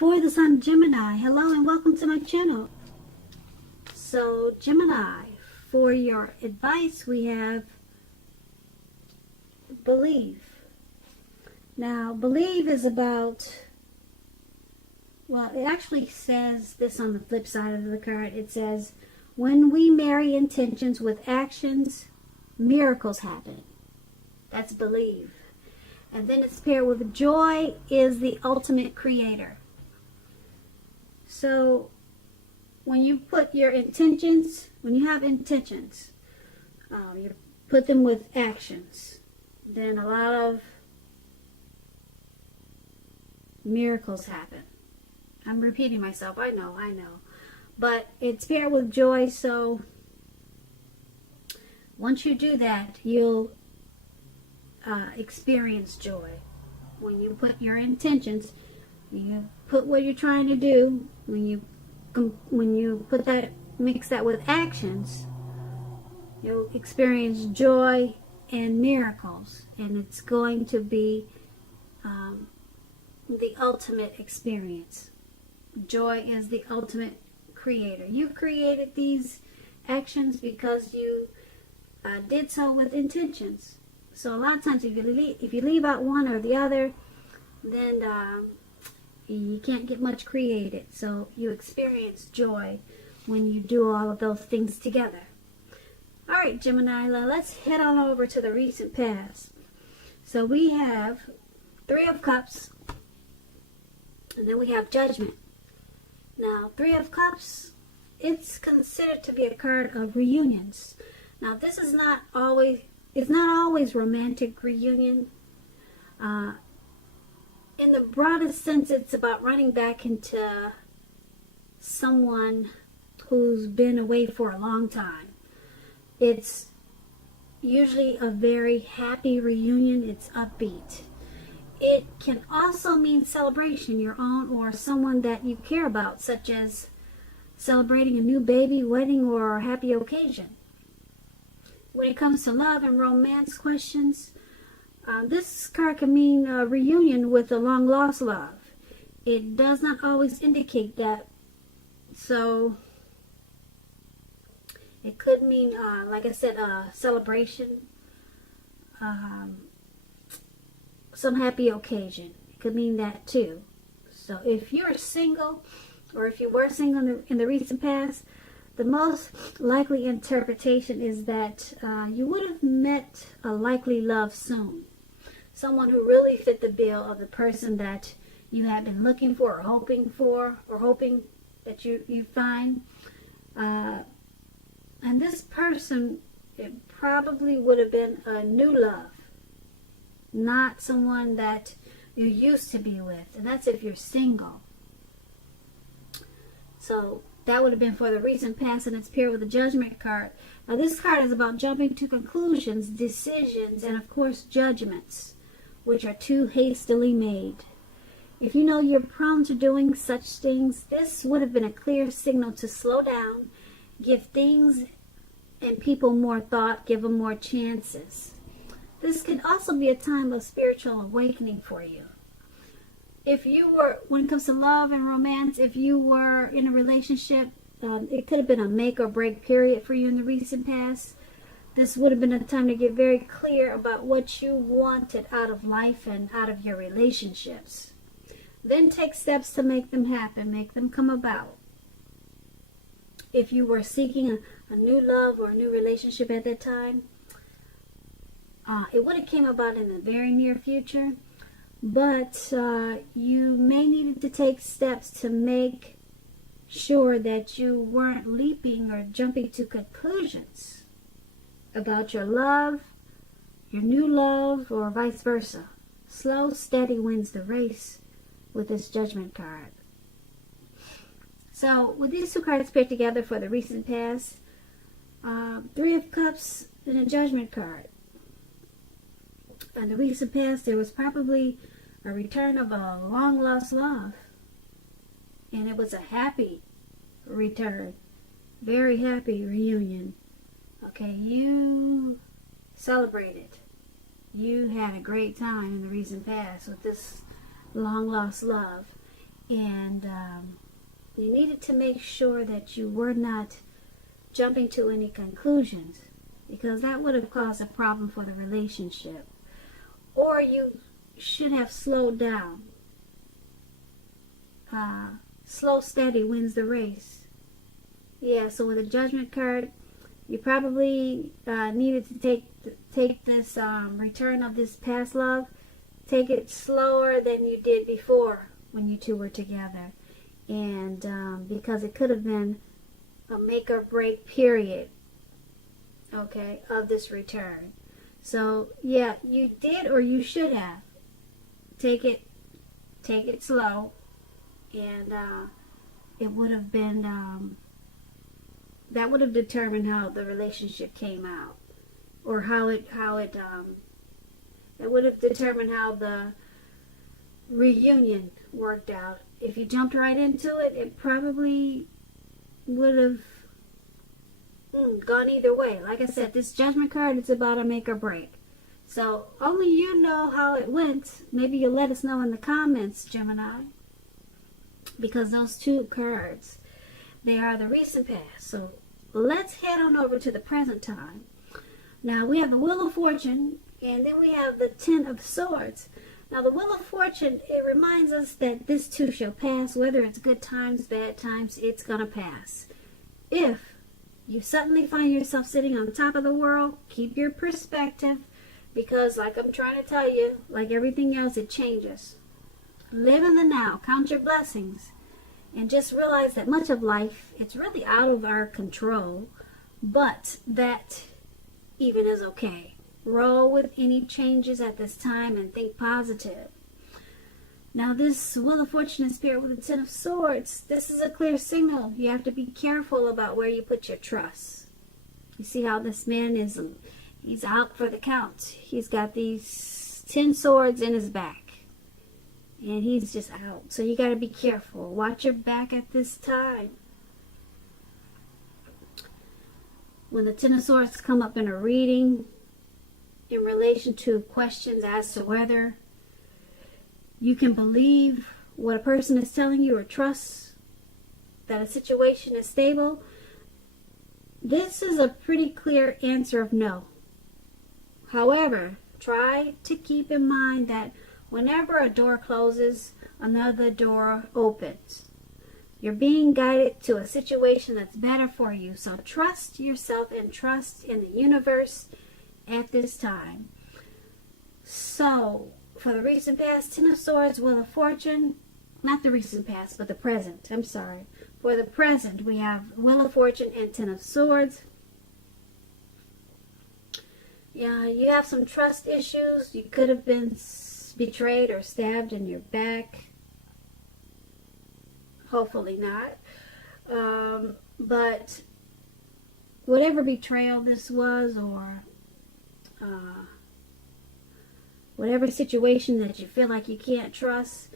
For the sign of Gemini, hello and welcome to my channel. So Gemini, for your advice we have believe. Now believe is about, well, it actually says this on the flip side of the card. It says, when we marry intentions with actions, miracles happen. That's believe. And then it's paired with joy is the ultimate creator. So when you put your intentions, when you have intentions, you put them with actions, then a lot of miracles happen. I'm repeating myself, I know. But it's paired with joy, so once you do that, you'll experience joy. When you put your intentions, you put what you're trying to do, when you put that, mix that with actions, you'll experience joy and miracles, and it's going to be the ultimate experience. Joy is the ultimate creator. You created these actions because you did so with intentions. So a lot of times if you leave out one or the other, then you can't get much created. So you experience joy when you do all of those things together. Alright, Gemini, let's head on over to the recent past. So we have Three of Cups, and then we have Judgment. Now, Three of Cups, it's considered to be a card of reunions. Now, this is not always, it's not always romantic reunion. In the broadest sense, it's about running back into someone who's been away for a long time. It's usually a very happy reunion. It's upbeat. It can also mean celebration, your own or someone that you care about, such as celebrating a new baby, wedding, or a happy occasion. When it comes to love and romance questions, this card can mean a reunion with a long-lost love. It does not always indicate that. So it could mean, like I said, a celebration, some happy occasion. It could mean that too. So if you're single, or if you were single in the recent past, the most likely interpretation is that you would have met a likely love soon. Someone who really fit the bill of the person that you have been looking for, or hoping that you find. And this person, it probably would have been a new love, not someone that you used to be with. And that's if you're single. So that would have been for the recent past, and it's paired with the Judgment card. Now this card is about jumping to conclusions, decisions, and of course judgments, which are too hastily made. If you know you're prone to doing such things, this would have been a clear signal to slow down, give things and people more thought, give them more chances. This could also be a time of spiritual awakening for you. If you were, when it comes to love and romance, if you were in a relationship, it could have been a make or break period for you in the recent past. This would have been a time to get very clear about what you wanted out of life and out of your relationships. Then take steps to make them happen, make them come about. If you were seeking a new love or a new relationship at that time, it would have came about in the very near future. But you may need to take steps to make sure that you weren't leaping or jumping to conclusions about your love, your new love, or vice versa. Slow, steady wins the race with this Judgment card. So with these two cards paired together for the recent past, Three of Cups and a Judgment card. In the recent past, there was probably a return of a long-lost love. And it was a happy return. Very happy reunion. Okay, you celebrated. You had a great time in the recent past with this long-lost love. And you needed to make sure that you were not jumping to any conclusions, because that would have caused a problem for the relationship. Or you should have slowed down. Slow, steady wins the race. Yeah, so with a Judgment card, you probably needed to take this return of this past love, take it slower than you did before when you two were together. And because it could have been a make or break period, okay, of this return. So yeah, you did, or you should have take it slow, and it would have been that would have determined how the relationship came out, or that would have determined how the reunion worked out. If you jumped right into it, it probably would have gone either way. Like I said, this Judgment card is about a make or break. So only you know how it went. Maybe you'll let us know in the comments, Gemini. Because those two cards, they are the recent past. So let's head on over to the present time. Now we have the Wheel of Fortune, and then we have the Ten of Swords. Now the Wheel of Fortune, it reminds us that this too shall pass. Whether it's good times, bad times, it's going to pass. If you suddenly find yourself sitting on top of the world, keep your perspective, because like I'm trying to tell you, like everything else, it changes. Live in the now, count your blessings, and just realize that much of life, it's really out of our control, but that even is okay. Roll with any changes at this time and think positive. Now this Wheel of Fortune is paired with the Ten of Swords. This is a clear signal. You have to be careful about where you put your trust. You see how this man is, he's out for the count. He's got these 10 swords in his back, and he's just out. So you got to be careful. Watch your back at this time. When the Ten of Swords come up in a reading in relation to questions as to whether you can believe what a person is telling you or trust that a situation is stable, this is a pretty clear answer of no. However, try to keep in mind that whenever a door closes, another door opens. You're being guided to a situation that's better for you. So trust yourself and trust in the universe at this time. So, for the recent past, Ten of Swords, Wheel of Fortune, not the recent past, but the present, I'm sorry. For the present, we have Wheel of Fortune and Ten of Swords. Yeah, you have some trust issues. You could have been betrayed or stabbed in your back. Hopefully not. But whatever betrayal this was, or whatever situation that you feel like you can't trust,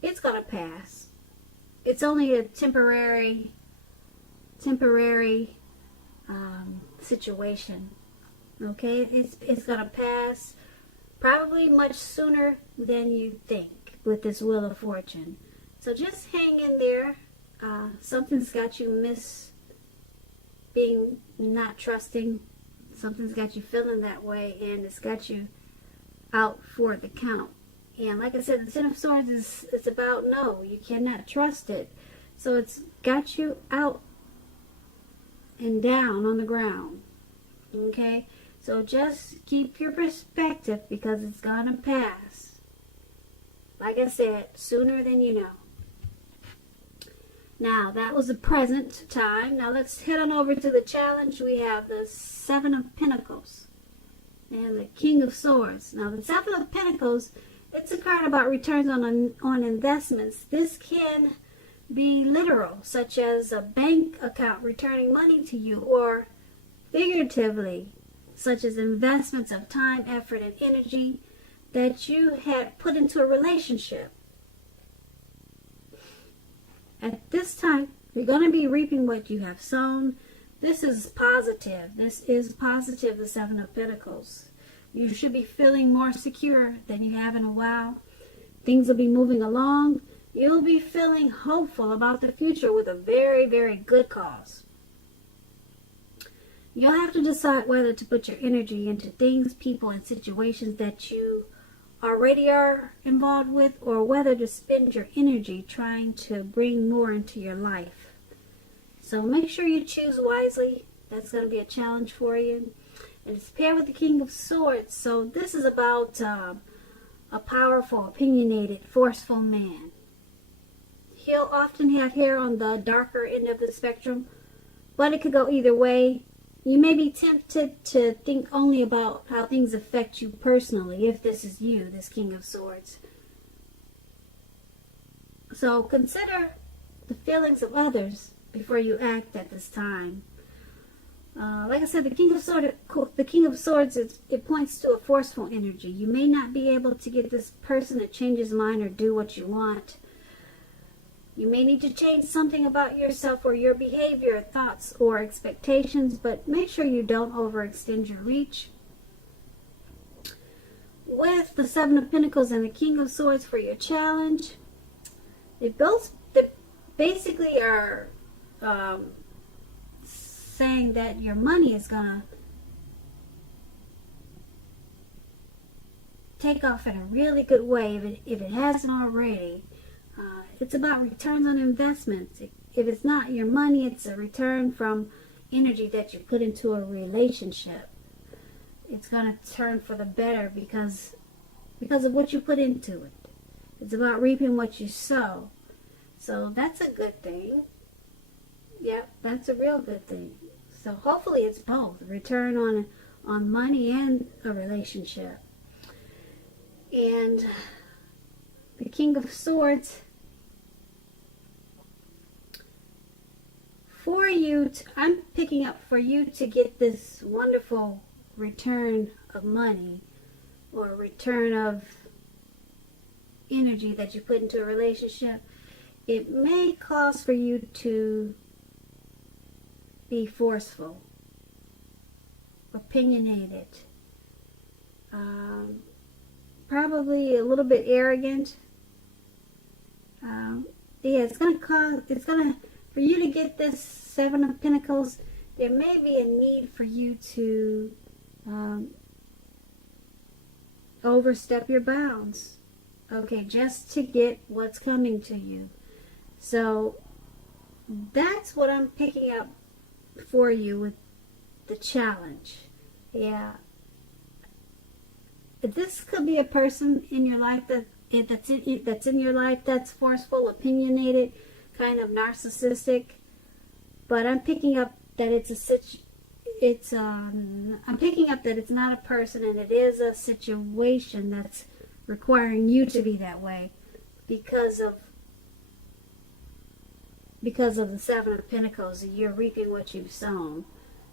it's going to pass. It's only a temporary situation. Okay? It's going to pass probably much sooner than you think with this Wheel of Fortune. So just hang in there. Something's got you being not trusting. Something's got you feeling that way, and it's got you out for the count. And like I said, the Ten of Swords is about no. You cannot trust it. So it's got you out and down on the ground. Okay? So just keep your perspective, because it's going to pass. Like I said, sooner than you know. Now, that was the present time. Now, let's head on over to the challenge. We have the Seven of Pentacles and the King of Swords. Now, the Seven of Pentacles, it's a card about returns on investments. This can be literal, such as a bank account returning money to you, or figuratively, such as investments of time, effort, and energy that you had put into a relationship. At this time, you're going to be reaping what you have sown. This is positive. This is positive, the Seven of Pentacles. You should be feeling more secure than you have in a while. Things will be moving along. You'll be feeling hopeful about the future with a very, very good cause. You'll have to decide whether to put your energy into things, people, and situations that you already are involved with, or whether to spend your energy trying to bring more into your life. So make sure you choose wisely. That's going to be a challenge for you. And it's paired with the King of Swords. So this is about a powerful, opinionated, forceful man. He'll often have hair on the darker end of the spectrum, but it could go either way. You may be tempted to think only about how things affect you personally, if this is you, this King of Swords. So consider the feelings of others before you act at this time. Like I said, the King of Swords, it points to a forceful energy. You may not be able to get this person to change his mind or do what you want. You may need to change something about yourself or your behavior, thoughts, or expectations, but make sure you don't overextend your reach. With the Seven of Pentacles and the King of Swords for your challenge, they basically are saying that your money is going to take off in a really good way if it hasn't already. It's about returns on investments. If it's not your money, it's a return from energy that you put into a relationship. It's going to turn for the better because of what you put into it. It's about reaping what you sow. So that's a good thing. Yep, that's a real good thing. So hopefully it's both. A return on money and a relationship. And the King of Swords, I'm picking up for you to get this wonderful return of money or return of energy that you put into a relationship. It may cause for you to be forceful, opinionated, probably a little bit arrogant. For you to get this Seven of Pentacles, there may be a need for you to overstep your bounds. Okay, just to get what's coming to you. So that's what I'm picking up for you with the challenge. Yeah. This could be a person in your life that's in your life that's forceful, opinionated, kind of narcissistic, but I'm picking up that I'm picking up that it's not a person, and it is a situation that's requiring you to be that way because of the Seven of Pentacles. You're reaping what you've sown.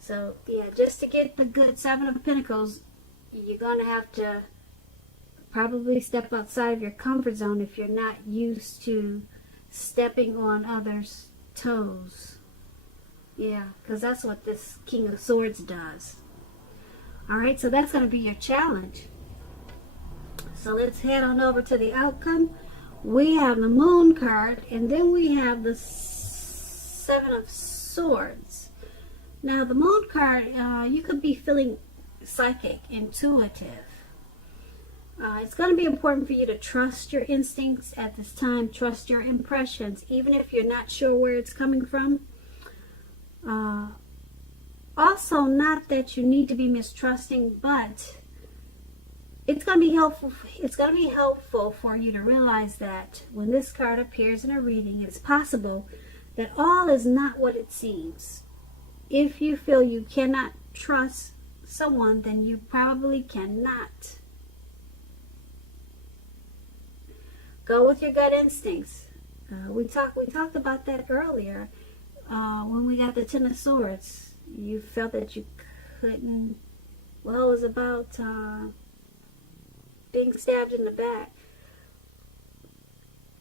So yeah, just to get the good Seven of Pentacles, you're going to have to probably step outside of your comfort zone if you're not used to stepping on others' toes. Yeah, because that's what this King of Swords does. Alright, so that's going to be your challenge. So let's head on over to the outcome. We have the Moon card, and then we have the Seven of Swords. Now the Moon card, you could be feeling psychic, intuitive. It's going to be important for you to trust your instincts at this time. Trust your impressions, even if you're not sure where it's coming from. Also, not that you need to be mistrusting, but it's going to be helpful. It's going to be helpful for you to realize that when this card appears in a reading, it's possible that all is not what it seems. If you feel you cannot trust someone, then you probably cannot. Go with your gut instincts. We talked about that earlier when we got the Ten of Swords. You felt that you couldn't. Well, it was about being stabbed in the back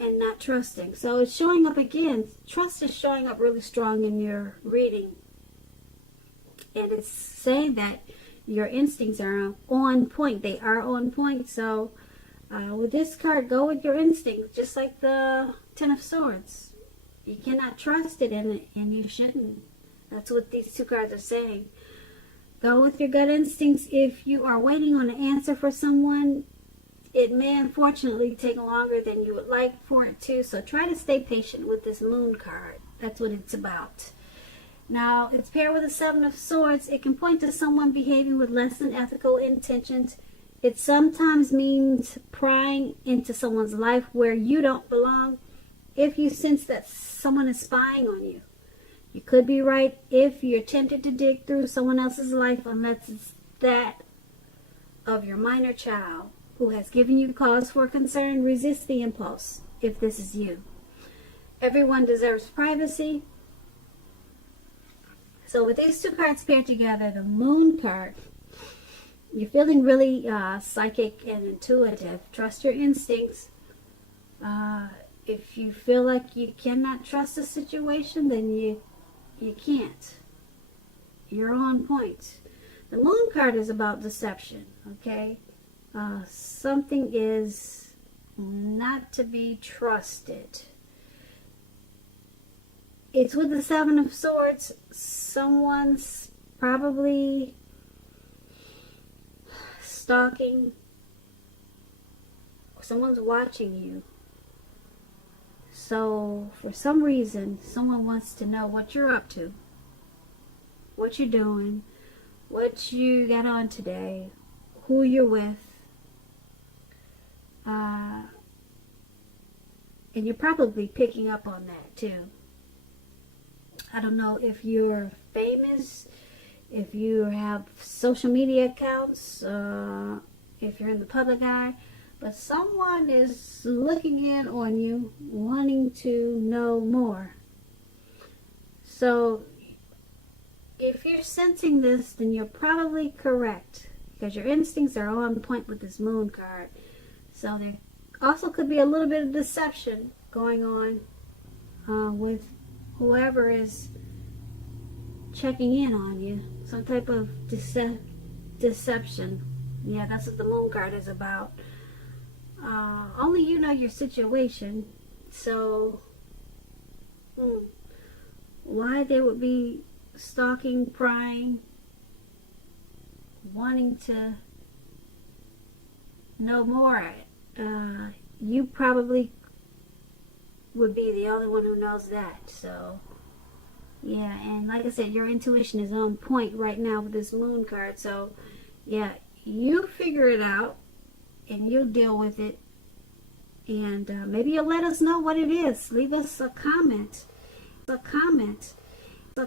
and not trusting. So it's showing up again. Trust is showing up really strong in your reading, and it's saying that your instincts are on point. They are on point. So With this card, go with your instincts, just like the Ten of Swords. You cannot trust it, and you shouldn't. That's what these two cards are saying. Go with your gut instincts. If you are waiting on an answer for someone, it may unfortunately take longer than you would like for it to. So try to stay patient with this Moon card. That's what it's about. Now, it's paired with the Seven of Swords. It can point to someone behaving with less than ethical intentions. It sometimes means prying into someone's life where you don't belong if you sense that someone is spying on you. You could be right if you're tempted to dig through someone else's life, unless it's that of your minor child who has given you cause for concern. Resist the impulse if this is you. Everyone deserves privacy. So with these two cards paired together, the Moon card, you're feeling really psychic and intuitive. Trust your instincts. If you feel like you cannot trust a situation, then you can't. You're on point. The Moon card is about deception, okay? Something is not to be trusted. It's with the Seven of Swords. Someone's probably stalking. Someone's watching you. So, for some reason, someone wants to know what you're up to, what you're doing, what you got on today, who you're with. And you're probably picking up on that, too. I don't know if you're famous, if you have social media accounts, if you're in the public eye. But someone is looking in on you, wanting to know more. So, if you're sensing this, then you're probably correct, because your instincts are on point with this Moon card. So there also could be a little bit of deception going on with whoever is checking in on you. Some type of deception. Yeah, that's what the Moon card is about. Only you know your situation. So, why they would be stalking, prying, wanting to know more, you probably would be the only one who knows that. So, yeah, and like I said, your intuition is on point right now with this Moon card. So, yeah, you figure it out and you'll deal with it. And maybe you'll let us know what it is. Leave us a comment.